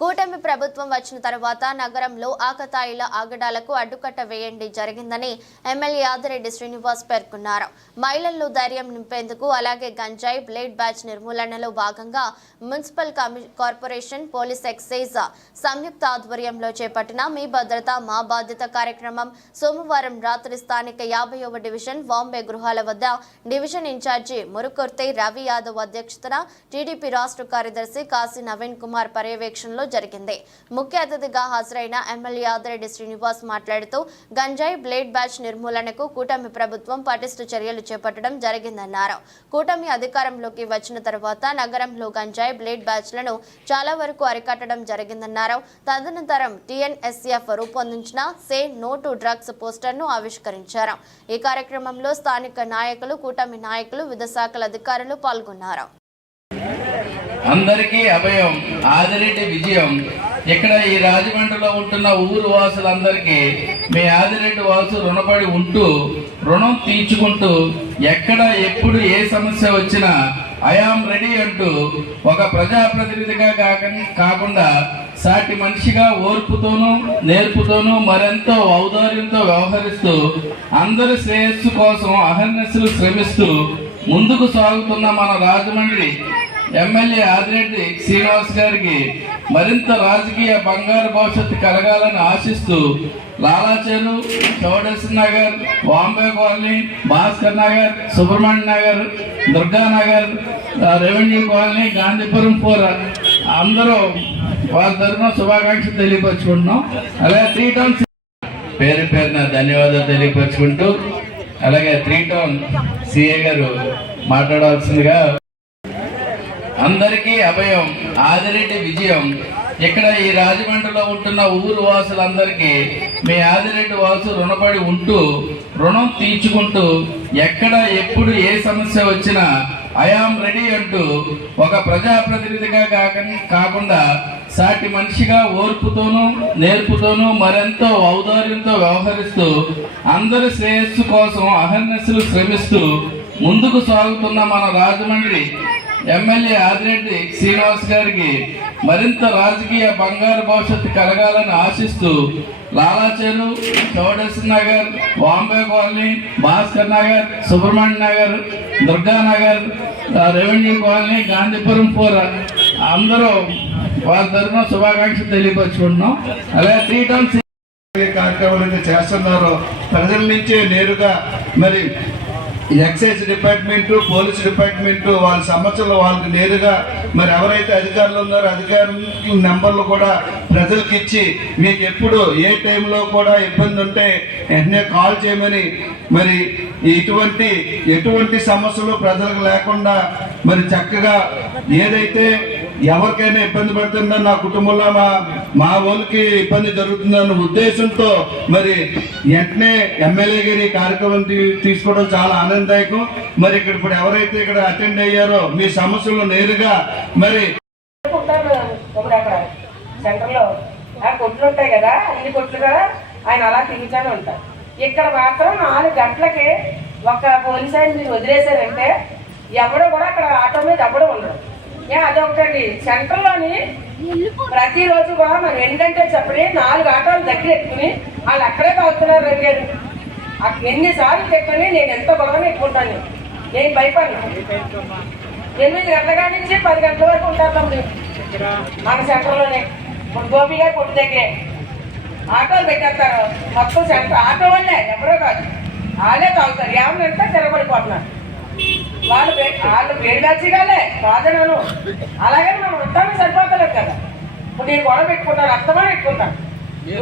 కూటమి ప్రభుత్వం వచ్చిన తర్వాత నగరంలో ఆకతాయిల ఆగడాలకు అడ్డుకట్ట వేయండి జరిగిందని ఎమ్మెల్యే ఆదిరెడ్డి శ్రీనివాస్ పేర్కొన్నారు. మహిళల్లో ధైర్యం నింపేందుకు అలాగే గంజాయి బ్లేడ్ బ్యాచ్ నిర్మూలనలో భాగంగా మున్సిపల్ కార్పొరేషన్ పోలీస్ ఎక్సైజ్ సంయుక్త ఆధ్వర్యంలో చేపట్టిన మీ భద్రత మా బాధ్యత కార్యక్రమం సోమవారం రాత్రి స్థానిక 50వ డివిజన్ బాంబే గృహాల వద్ద డివిజన్ ఇన్ఛార్జి మురుకుర్తి రవి యాదవ్ అధ్యక్షతన టీడీపీ రాష్ట్ర కార్యదర్శి కాశీ నవీన్ కుమార్ పర్యవేక్షణలో జరిగింది. ముఖ్య అతిథిగా హాజరైన ఎమ్మెల్యే ఆదిరెడ్డి శ్రీనివాస్ మాట్లాడుతూ గంజాయి బ్లేడ్ బ్యాచ్ నిర్మూలనకు కూటమి ప్రభుత్వం పటిష్ట చర్యలు చేపట్టడం జరిగిందన్నారు. కూటమి అధికారంలోకి వచ్చిన తర్వాత నగరంలో గంజాయి బ్లేడ్ బ్యాచ్లను చాలా వరకు అరికట్టడం జరిగిందన్నారు. తదనంతరం టీఎన్ఎస్ఎఫ్ రూపొందించిన సే నో టు డ్రగ్స్ పోస్టర్ను ఆవిష్కరించారు. ఈ కార్యక్రమంలో స్థానిక నాయకులు కూటమి నాయకులు వివిధ శాఖల అధికారులు పాల్గొన్నారు. అందరికీ అభయం ఆదిరెడ్డి విజయం. ఇక్కడ ఈ రాజమండ్రిలో ఉంటున్న ఊరు వాసులందరికీ మీ ఆదిరెడ్డి వాసు రుణపడి ఉంటూ రుణం తీర్చుకుంటూ ఎక్కడ ఎప్పుడు ఏ సమస్య వచ్చినా ఐఆమ్ రెడీ అంటూ ఒక ప్రజాప్రతినిధిగా కాకుండా సాటి మనిషిగా ఓర్పుతోనూ నేర్పుతోనూ మరెంతో ఔదార్యంతో వ్యవహరిస్తూ అందరి శ్రేయస్సు కోసం అహర్నిశలు శ్రమిస్తూ ముందుకు సాగుతున్న మన రాజమండ్రి ఎమ్మెల్యే ఆదిరెడ్డి శ్రీనివాస్ గారికి మరింత రాజకీయ బంగారు భవిష్యత్తు కలగాలని ఆశిస్తూ Lalacheru, Chowdeshwara Nagar, Bombay Colony, Bhaskar Nagar, Subrahmanya Nagar, Durganagar, Revenue Colony, Gandhipuram 4 అందరూ వాళ్ళ తరఫున శుభాకాంక్షలు తెలియపరుచుకుంటున్నాం. అలాగే 3 టౌన్ పేరు పేరున ధన్యవాదాలు తెలియపరుచుకుంటూ అలాగే 3 టౌన్ సిఏ గారు మాట్లాడాల్సిందిగా. అందరికీ అభయం ఆదిరెడ్డి విజయం. ఇక్కడ ఈ రాజమండ్రిలో ఉంటున్న ఊరు వాసులందరికీ మీ ఆదిరెడ్డి వాసు రుణపడి ఉంటూ రుణం తీర్చుకుంటూ ఎక్కడ ఎప్పుడు ఏ సమస్య వచ్చినా ఐఆమ్ రెడీ అంటూ ఒక ప్రజాప్రతినిధిగా కాకుండా సాటి మనిషిగా ఓర్పుతోనూ నేర్పుతోనూ మరెంతో ఔదార్యంతో వ్యవహరిస్తూ అందరి శ్రేయస్సు కోసం అహర్నిశలు శ్రమిస్తూ ముందుకు సాగుతున్న మన రాజమండ్రి ఎమ్మెల్యే ఆదిరెడ్డి శ్రీనివాస్ గారికి మరింత రాజకీయ బంగారు భవిష్యత్తు కలగాలని ఆశిస్తూ Lalacheru, Chowdeshwara Nagar, Bombay Colony, Bhaskar Nagar, Subrahmanya Nagar, Durganagar, Revenue Colony, Gandhipuram 4 అందరూ వాళ్ళ తరఫున శుభాకాంక్షలు తెలియపరుచుకుంటున్నాం. అలాగే 3 టౌన్ కార్యక్రమాలు అయితే చేస్తున్నారో ప్రజల నుంచే నేరుగా మరి ఎక్సైజ్ డిపార్ట్మెంట్, పోలీస్ డిపార్ట్మెంట్ వాళ్ళ సమస్యలు వాళ్ళకి నేరుగా మరి ఎవరైతే అధికారులు ఉన్నారో అధికారుల నెంబర్లు కూడా ప్రజలకు ఇచ్చి మీకు ఎప్పుడు ఏ టైంలో కూడా ఇబ్బంది ఉంటే వెంటనే కాల్ చేయమని మరి ఎటువంటి సమస్యలు ప్రజలకు లేకుండా మరి చక్కగా ఏదైతే ఎవరికైనా ఇబ్బంది పడుతుందో నా కుటుంబంలో మా వాళ్ళకి ఇబ్బంది జరుగుతుందన్న ఉద్దేశంతో మరి వెంటనే ఎమ్మెల్యే గారి కార్యక్రమం తీసుకోవడం చాలా ఆనందదాయకం. మరి ఇప్పుడు ఎవరైతే ఇక్కడ అటెండ్ అయ్యారో మీ సమస్యలు నేరుగా మరి సెంటర్ లో కొట్లు ఉంటాయి కదా, అన్ని కొట్లుగా ఆయన అలా తిరుగుతూనే ఉంటారు. ఇక్కడ మాత్రం 4 గంటలకి ఒక పోలీస్ ఆయన మీరు వదిలేశారంటే ఎవడో కూడా అక్కడ ఆటో మీద ఎవడో ఉండరు. అదొకటండి. సెంటర్లోని ప్రతిరోజు కూడా మరి ఏంటంటే చెప్పని 4 ఆటోలు దగ్గర ఎత్తుకుని వాళ్ళు అక్కడే అవుతున్నారు. రెగ్గారు ఎన్నిసార్లు చెప్పని నేను ఎంత గొడవని ఎక్కుంటాను. నేను భయపడినా 8 గంటల కాడి నుంచి 10 గంటల వరకు ఉంటాను మన సెంటర్లోనే. ఇప్పుడు గోపి గారు కొట్టు దగ్గరే ఆటోలు పెట్టేస్తారు. మొత్తం సెంటర్ ఆటో వాళ్ళే, ఎవరో కాదు, వాళ్ళే తాగుతారు. ఏమనంటే తిరగబడిపోతున్నారు. వాళ్ళు వేడిగానే కాదనను. అలాగే మనం వస్తామే సరిపోతలేదు కదా. ఇప్పుడు నేను గొడవ పెట్టుకుంటాను, అర్థమని పెట్టుకుంటాను.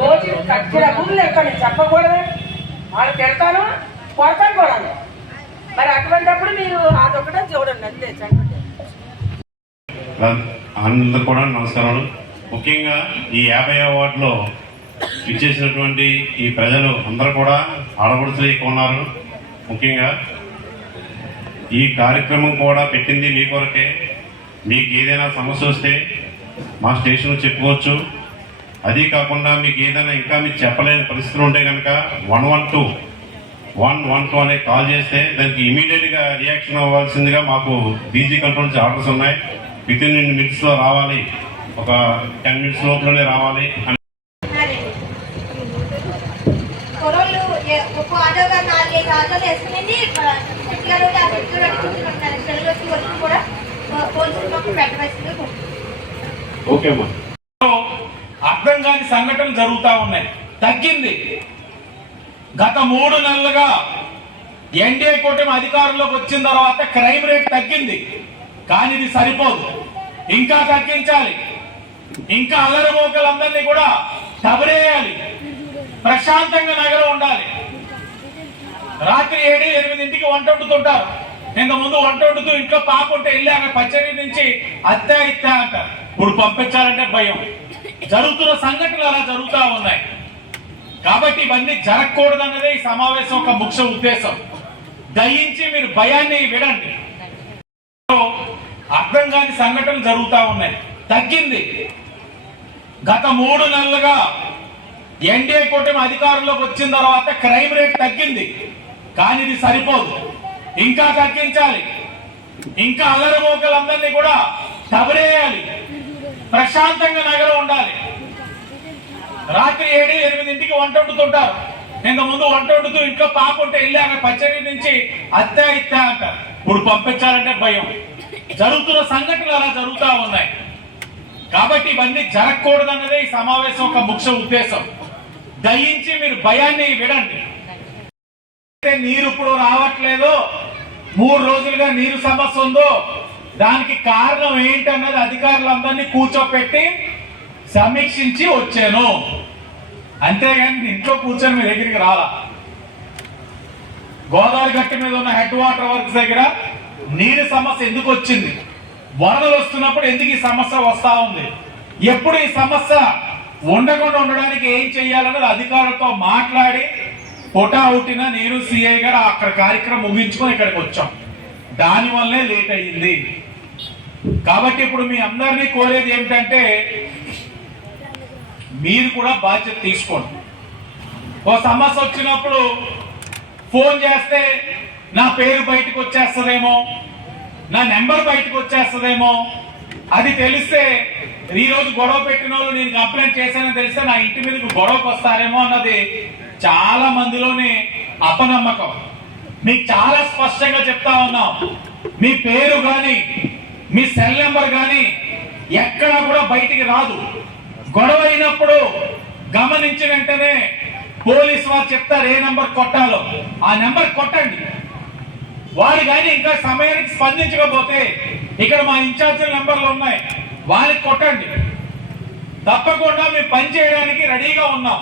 రోజు కట్టిన బూతులు ఎక్కడ నేను చెప్పకూడదు. వాళ్ళు తిడతాను, కొడతాను కూడా. మరి అటువంటిప్పుడు మీరు అదొకటే చూడండి అంతే. అందరూ కూడా నమస్కారాలు. ముఖ్యంగా ఈ 50వ వార్డులో ఇచ్చేసినటువంటి ఈ ప్రజలు అందరూ కూడా ఆడపడుచులు ఎక్కువ ఉన్నారు. ముఖ్యంగా ఈ కార్యక్రమం కూడా పెట్టింది మీ కొరకే. మీకు ఏదైనా సమస్య వస్తే మా స్టేషన్లో చెప్పుకోవచ్చు. అది కాకుండా మీకు ఏదైనా ఇంకా మీకు చెప్పలేని పరిస్థితులు ఉంటే కనుక 112 అనే కాల్ చేస్తే దానికి ఇమీడియట్గా రియాక్షన్ అవ్వాల్సిందిగా మాకు బీజీ కంట్రోల్ ఆర్డర్స్ ఉన్నాయి. విత్ ఇన్ మినిట్స్లో రావాలి ఒక 10 మినిట్స్ లోపలనే రావాలి అని పొరలు ఒక ఆటోగా 4-5 ఆటోలు వేసుకునేది చెట్ల రోడ్డు ఆ చెట్ల రోడ్డు కూర్చుంటారు చెట్లు వచ్చి వరకు కూడా పోలీసులు మాకు పెట్టవలసింది. ఓకే అమ్మా. అర్థం కాని సంఘటనలు జరుగుతూ ఉన్నాయి. తగ్గింది. గత 3 నెలలుగా ఎన్డీఏ కూటమి అధికారంలోకి వచ్చిన తర్వాత క్రైమ్ రేట్ తగ్గింది. కానీ ఇది సరిపోదు, ఇంకా తగ్గించాలి. ఇంకా అల్లరిమోకలందరినీ కూడా తబరేయాలి. ప్రశాంతంగా నగరం ఉండాలి. రాత్రి 7-8 వంట వండుతుంటారు. ఇంత ముందు వంట వండుతూ ఇంట్లో పాప ఉంటే వెళ్ళి అక్కడ పచ్చడి నుంచి అత్తే ఇత్తే అంటారు. ఇప్పుడు పంపించాలంటే భయం. జరుగుతున్న సంఘటనలు అలా జరుగుతూ ఉన్నాయి. కాబట్టి ఇవన్నీ జరగకూడదన్నదే ఈ సమావేశం ఒక ముఖ్య ఉద్దేశం. దయించి మీరు భయాన్ని విడండి. అర్థం కాని సంఘటనలు జరుగుతూ ఉన్నాయి. తగ్గింది. గత 3 నెలలుగా ఎన్డీఏ కూటమి అధికారంలోకి వచ్చిన తర్వాత క్రైమ్ రేట్ తగ్గింది. కానీ ఇది సరిపోదు, ఇంకా తగ్గించాలి. ఇంకా అల్లరిమోకలందరినీ కూడా తబరేయాలి. ప్రశాంతంగా నగరం ఉండాలి. రాత్రి 7-8 వంట వండుతుంటారు. ఇంత ముందు వంట వండుతూ ఇంట్లో పాప ఉంటే వెళ్ళి అక్కడ పచ్చడి నుంచి అత్తే ఇత్తే అంటారు. ఇప్పుడు పంపించాలంటే భయం. జరుగుతున్న సంఘటనలు అలా జరుగుతూ ఉన్నాయి. కాబట్టి ఇవన్నీ జరగకూడదన్నదే ఈ సమావేశం ఒక ముఖ్య ఉద్దేశం. దయించి మీరు భయాన్ని విడండి. నీరు ఇప్పుడు రావట్లేదు, 3 రోజులుగా నీరు సమస్య ఉందో దానికి కారణం ఏంటన్నది అధికారులందరినీ కూర్చోపెట్టి సమీక్షించి వచ్చాను. అంతేగాని ఇంట్లో కూర్చొని మీ దగ్గరికి రాలా. గోదావరి గట్టి మీద ఉన్న హెడ్ వాటర్ వర్క్స్ దగ్గర నీరు సమస్య ఎందుకు వచ్చింది, వరదలు వస్తున్నప్పుడు ఎందుకు ఈ సమస్య వస్తా ఉంది, ఎప్పుడు ఈ సమస్య ఉండకుండా ఉండడానికి ఏం చెయ్యాలన్నది అధికారులతో మాట్లాడి పొటావుటిన నేను సిఐ గారు అక్కడ కార్యక్రమం ముగించుకొని ఇక్కడికి వచ్చాం. దానివల్లే లేట్ అయ్యింది. కాబట్టి ఇప్పుడు మీ అందరినీ కోరేది ఏమిటంటే మీరు కూడా బాధ్యత తీసుకోండి. ఓ సమస్య వచ్చినప్పుడు ఫోన్ చేస్తే నా పేరు బయటకు వచ్చేస్తుందేమో, నా నెంబర్ బయటకు వచ్చేస్తుందేమో, అది తెలిస్తే ఈ రోజు గొడవ పెట్టిన వాళ్ళు నేను కంప్లైంట్ చేశానని తెలిస్తే నా ఇంటి మీదకి గొడవకు వస్తారేమో అన్నది చాలా మందిలోనే అపనమ్మకం. మీకు చాలా స్పష్టంగా చెప్తా ఉన్నాం, మీ పేరు కానీ మీ సెల్ నెంబర్ కానీ ఎక్కడా కూడా బయటికి రాదు. గొడవ అయినప్పుడు గమనించిన వెంటనే పోలీసు వారు చెప్తారు ఏ నెంబర్ కొట్టాలో, ఆ నెంబర్ కొట్టండి. వారు కానీ ఇంకా సమయానికి స్పందించకపోతే ఇక్కడ మా ఇన్ఛార్జీల నెంబర్లు ఉన్నాయి, వాళ్ళకి కొట్టండి. తప్పకుండా మేము పని చేయడానికి రెడీగా ఉన్నాం.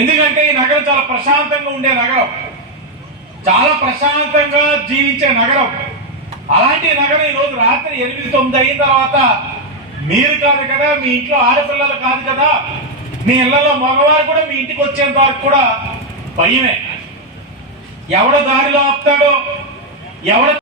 ఎందుకంటే ఈ నగరం చాలా ప్రశాంతంగా ఉండే నగరం, చాలా ప్రశాంతంగా జీవించే నగరం. అలాంటి నగరం ఈ రోజు రాత్రి 8-9 అయిన తర్వాత మీరు కాదు కదా, మీ ఇంట్లో ఆడపిల్లలు కాదు కదా, మీ ఇళ్లలో మగవారు కూడా మీ ఇంటికి వచ్చేంత వరకు కూడా భయమే. ఎవడ దారిలో ఆపుతాడో, ఎవడ